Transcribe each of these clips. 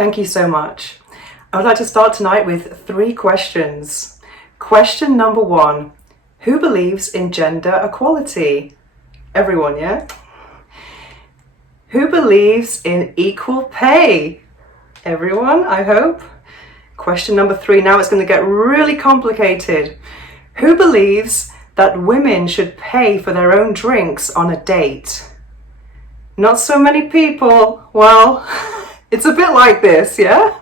Thank you so much. I would like to start tonight with 3 questions. Question number 1, who believes in gender equality? Everyone, yeah? Who believes in equal pay? Everyone, I hope. Question number 3, now it's going to get really complicated. Who believes that women should pay for their own drinks on a date? Not so many people. Well, it's a bit like this, yeah?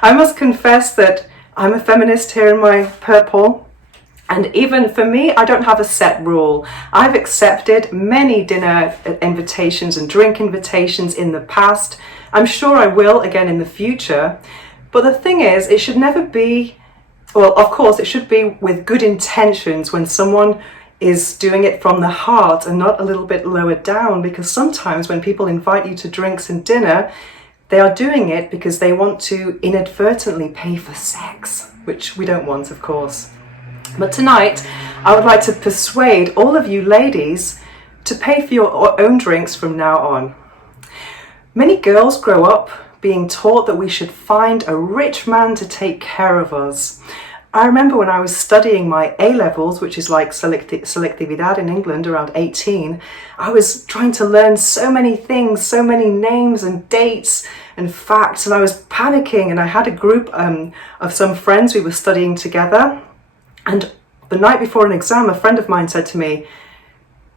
I must confess that I'm a feminist here in my purple. And even for me, I don't have a set rule. I've accepted many dinner invitations and drink invitations in the past. I'm sure I will again in the future. But the thing is, it should never be, well, of course, it should be with good intentions when someone is doing it from the heart and not a little bit lower down, because sometimes when people invite you to drinks and dinner, they are doing it because they want to inadvertently pay for sex, which we don't want, of course. But tonight, I would like to persuade all of you ladies to pay for your own drinks from now on. Many girls grow up being taught that we should find a rich man to take care of us. I remember when I was studying my A-levels, which is like selectividad in England, around 18, I was trying to learn so many things, so many names and dates and facts, and I was panicking, and I had a group of some friends we were studying together. And the night before an exam, a friend of mine said to me,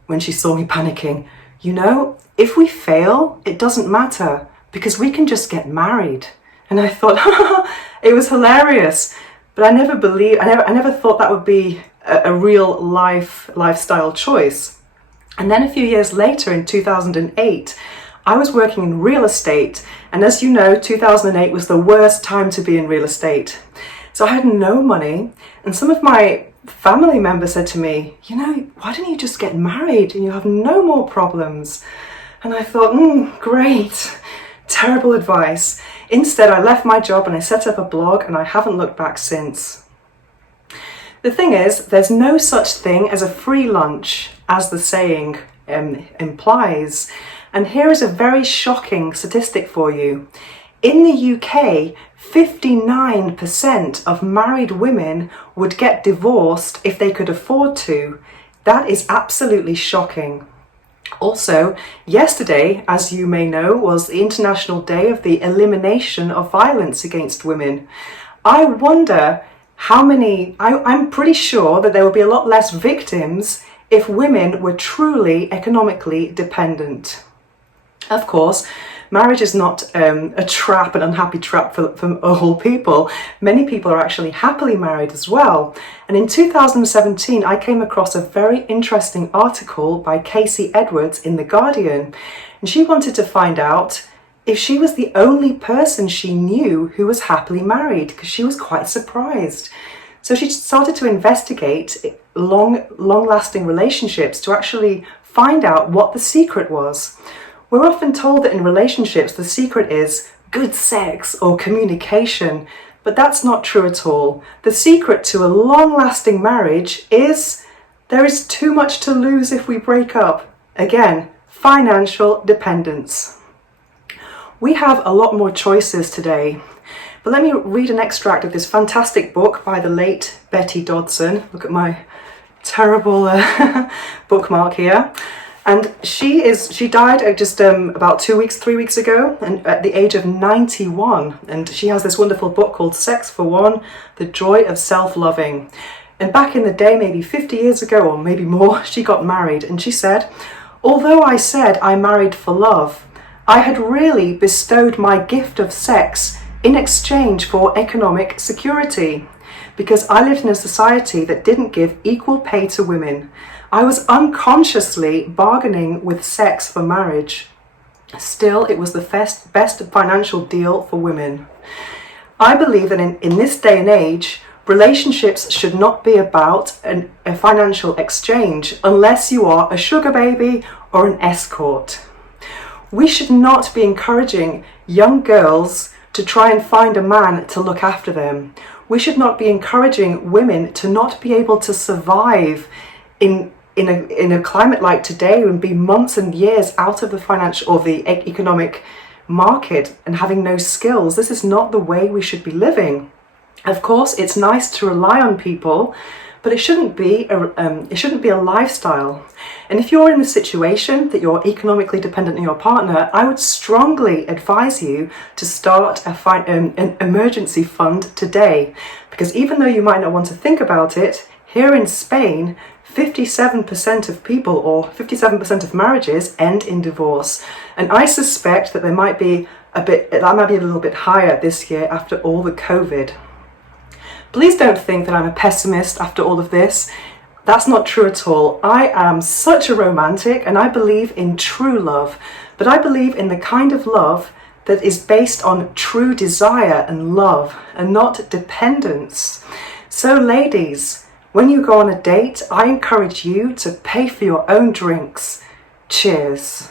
when she saw me panicking, you know, if we fail, it doesn't matter because we can just get married. And I thought, it was hilarious. But I never thought that would be a real lifestyle choice. And then a few years later, in 2008, I was working in real estate. And as you know, 2008 was the worst time to be in real estate. So I had no money, and some of my family members said to me, you know, why don't you just get married and you have no more problems? And I thought, great, terrible advice. Instead, I left my job and I set up a blog, and I haven't looked back since. The thing is, there's no such thing as a free lunch, as the saying implies. And here is a very shocking statistic for you. In the UK, 59% of married women would get divorced if they could afford to. That is absolutely shocking. Also, yesterday, as you may know, was the International Day of the Elimination of Violence Against Women. I wonder how many, I'm pretty sure that there will be a lot less victims if women were truly economically dependent. Of course, marriage is not a trap, an unhappy trap for all people. Many people are actually happily married as well. And in 2017, I came across a very interesting article by Casey Edwards in The Guardian. And she wanted to find out if she was the only person she knew who was happily married, because she was quite surprised. So she started to investigate long-lasting relationships to actually find out what the secret was. We're often told that in relationships the secret is good sex or communication, but that's not true at all. The secret to a long-lasting marriage is there is too much to lose if we break up. Again, financial dependence. We have a lot more choices today, but let me read an extract of this fantastic book by the late Betty Dodson. Look at my terrible bookmark here. And she died just about 3 weeks ago, and at the age of 91. And she has this wonderful book called Sex for One, The Joy of Self-Loving. And back in the day, maybe 50 years ago or maybe more, she got married. And she said, although I said I married for love, I had really bestowed my gift of sex in exchange for economic security, because I lived in a society that didn't give equal pay to women. I was unconsciously bargaining with sex for marriage. Still, it was the best financial deal for women. I believe that in this day and age, relationships should not be about a financial exchange unless you are a sugar baby or an escort. We should not be encouraging young girls to try and find a man to look after them. We should not be encouraging women to not be able to survive in a climate like today and be months and years out of the financial or the economic market and having no skills. This is not the way we should be living. Of course, it's nice to rely on people, but it shouldn't be a lifestyle. And if you're in the situation that you're economically dependent on your partner, I would strongly advise you to start an emergency fund today. Because even though you might not want to think about it, here in Spain, 57% of people, or 57% of marriages, end in divorce. And I suspect that that might be a little bit higher this year after all the COVID. Please don't think that I'm a pessimist after all of this. That's not true at all. I am such a romantic and I believe in true love, but I believe in the kind of love that is based on true desire and love and not dependence. So ladies, when you go on a date, I encourage you to pay for your own drinks. Cheers.